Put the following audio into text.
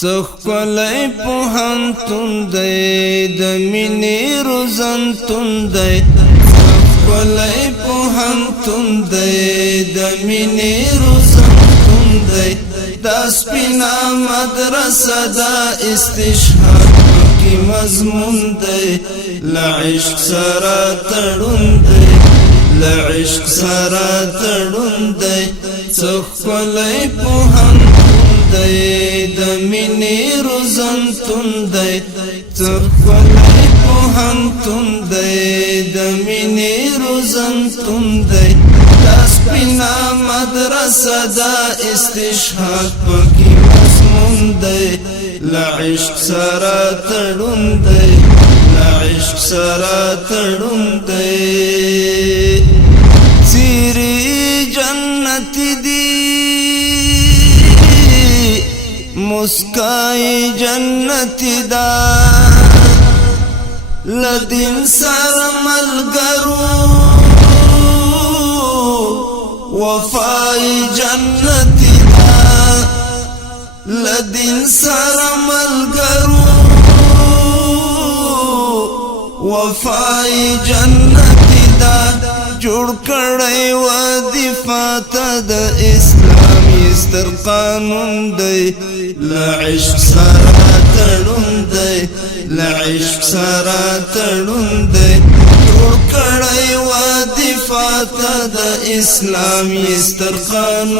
څخکلی پوهنتون دی د مینې روزنتون دی څخکلی پوهنتون دی د مینې روزنتون دی دا سپینا مدرسه دا استشهاد پکې مضمون دی له عشق سره تړون دی له عشق سره تړون دی څخکلی پوهنتون دی د مینې روزنتون دی څخکلی پوهنتون دی د مینې روزنتون دی دا سپینا مدرسه دا استشهاد پکې مضمون دی له عشق سره تړون دی له عشق سره تړون دی څیرې جنت دی مسکای جنت دا لدین سره ملګرو وفای جنت دا لدین سره ملګرو وفای جنت دا جوړ کړی وظیفه ته د اسلامي ستر قانون دی له عشق سره تړون دی له عشق سره تړون دی جوړ کړی وظیفه ته د اسلامي ستر قانون